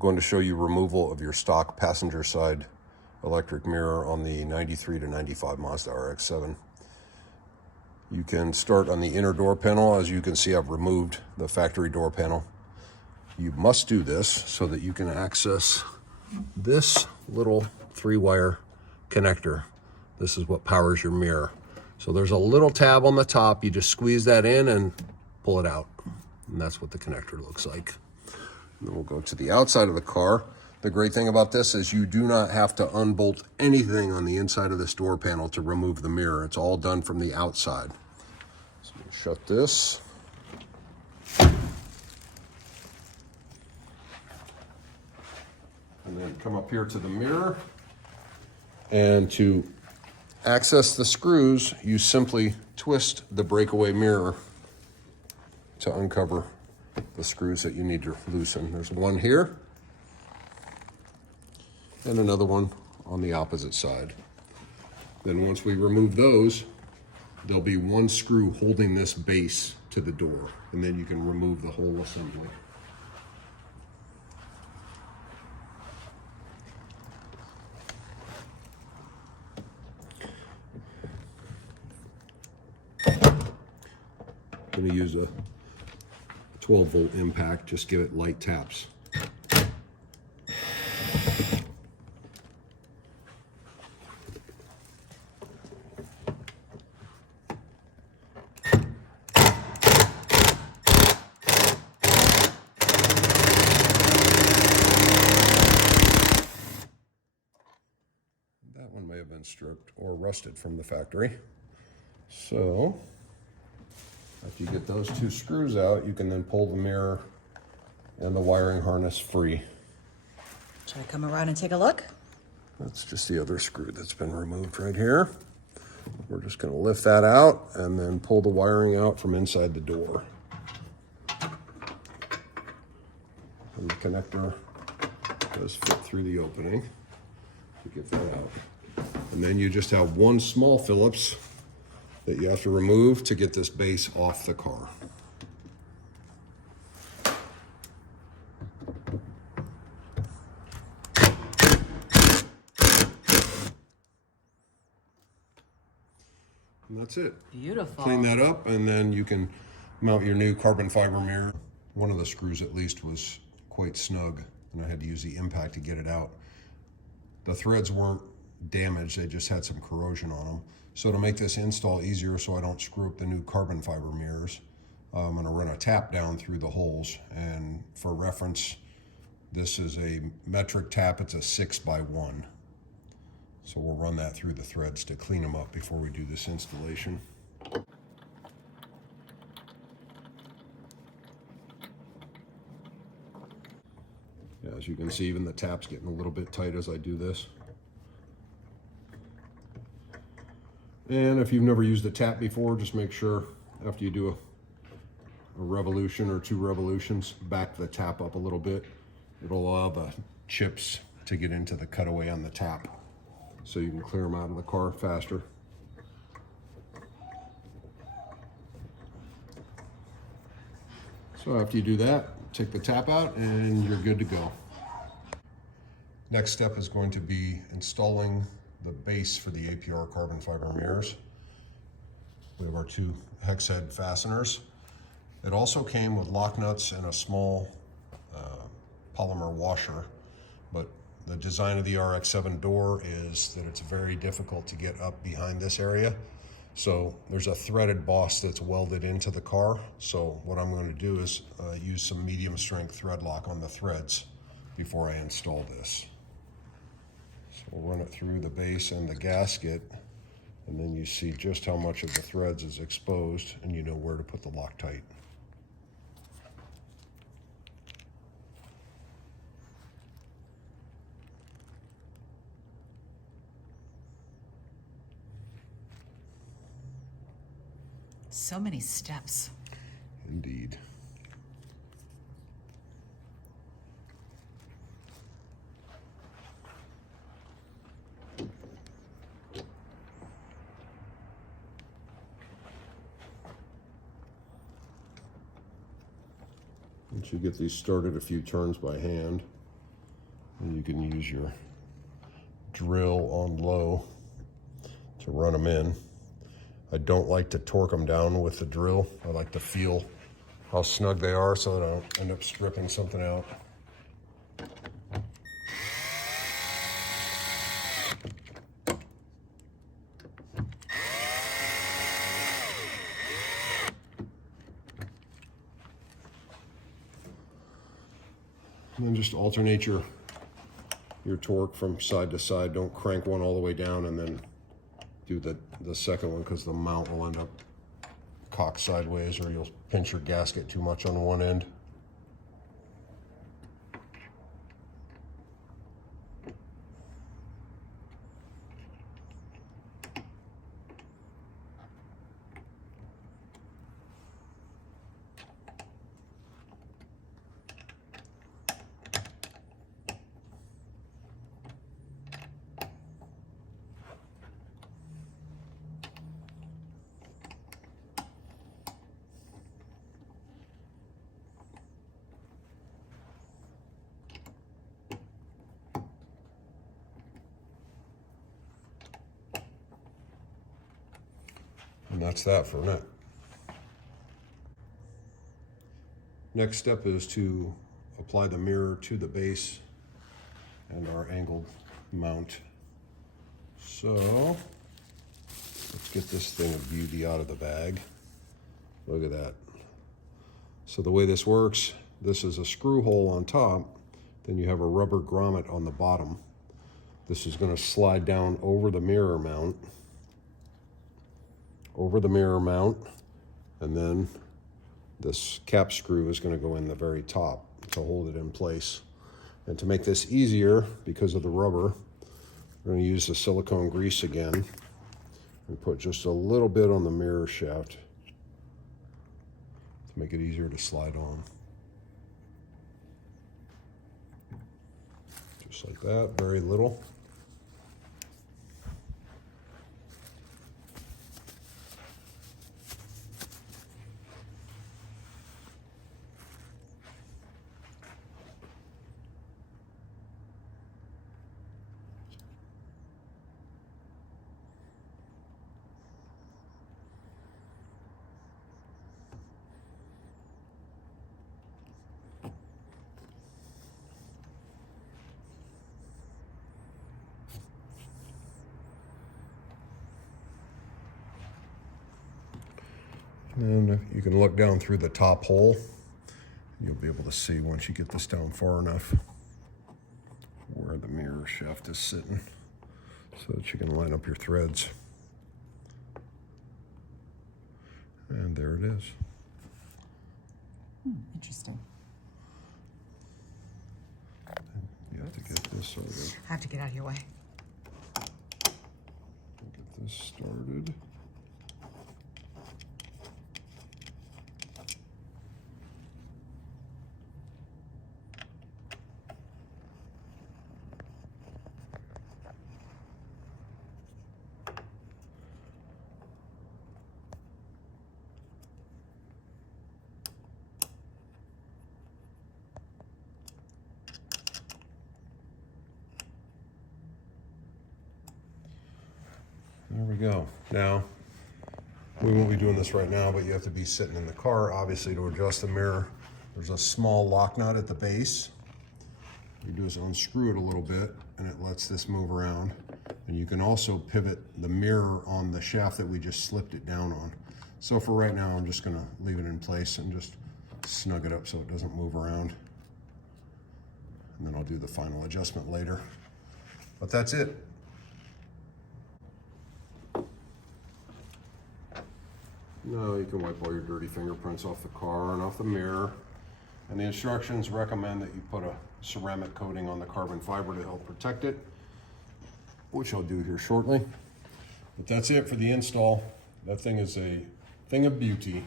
going to show you removal of your stock passenger side electric mirror on the 93 to 95 Mazda RX-7. You can start on the inner door panel. As you can see, I've removed the factory door panel. You must do this so that you can access this little 3-wire connector. This is what powers your mirror. So there's a little tab on the top. You just squeeze that in and pull it out. And that's what the connector looks like. And then we'll go to the outside of the car. The great thing about this is you do not have to unbolt anything on the inside of this door panel to remove the mirror. It's all done from the outside. So I'm going to shut this. And then come up here to the mirror. And to access the screws, you simply twist the breakaway mirror to uncover the screws that you need to loosen. There's one here and another one on the opposite side. Then once we remove those, there'll be one screw holding this base to the door, and then you can remove the whole assembly. I'm going to use a 12-volt impact, just give it light taps. That one may have been stripped or rusted from the factory. So after you get those two screws out, you can then pull the mirror and the wiring harness free. Should I come around and take a look? That's just the other screw that's been removed right here. We're just going to lift that out and then pull the wiring out from inside the door. And the connector does fit through the opening to get that out. And then you just have one small Phillips that you have to remove to get this base off the car. And that's it. Beautiful. Clean that up and then you can mount your new carbon fiber mirror. One of the screws at least was quite snug and I had to use the impact to get it out. The threads weren't damaged, they just had some corrosion on them. So to make this install easier so I don't screw up the new carbon fiber mirrors, I'm going to run a tap down through the holes. And for reference, this is a metric tap, it's a 6x1. So we'll run that through the threads to clean them up before we do this installation. Yeah, as you can see, even the tap's getting a little bit tight as I do this. And if you've never used a tap before, just make sure after you do a revolution or 2 revolutions, back the tap up a little bit. It'll allow the chips to get into the cutaway on the tap so you can clear them out of the car faster. So after you do that, take the tap out and you're good to go. Next step is going to be installing the base for the APR carbon fiber mirrors. We have our 2 hex head fasteners. It also came with lock nuts and a small polymer washer, but the design of the RX-7 door is that it's very difficult to get up behind this area. So there's a threaded boss that's welded into the car. So what I'm going to do is use some medium strength thread lock on the threads before I install this. So we'll run it through the base and the gasket, and then you see just how much of the threads is exposed and you know where to put the Loctite. So many steps. Indeed. Once you get these started a few turns by hand, And you can use your drill on low to run them in. I don't like to torque them down with the drill. I like to feel how snug they are so that I don't end up stripping something out. And then just alternate your torque from side to side. Don't crank one all the way down and then do the second one, because the mount will end up cocked sideways, or you'll pinch your gasket too much on one end. And that's that for that. Next step is to apply the mirror to the base and our angled mount. So let's get this thing of beauty out of the bag. Look at that. So the way this works, this is a screw hole on top, then you have a rubber grommet on the bottom. This is going to slide down over the mirror mount, and then this cap screw is going to go in the very top to hold it in place. And to make this easier, because of the rubber, we're going to use the silicone grease again and put just a little bit on the mirror shaft to make it easier to slide on. Just like that, very little. And you can look down through the top hole. You'll be able to see, once you get this down far enough, where the mirror shaft is sitting, so that you can line up your threads. And there it is. Interesting. You have to get this started. I have to get out of your way. Get this started. There we go. Now, we won't be doing this right now, but you have to be sitting in the car, obviously, to adjust the mirror. There's a small lock nut at the base. What you do is unscrew it a little bit, and it lets this move around. And you can also pivot the mirror on the shaft that we just slipped it down on. So for right now, I'm just gonna leave it in place and just snug it up so it doesn't move around. And then I'll do the final adjustment later. But that's it. Now you can wipe all your dirty fingerprints off the car and off the mirror. And the instructions recommend that you put a ceramic coating on the carbon fiber to help protect it, which I'll do here shortly. But that's it for the install. That thing is a thing of beauty.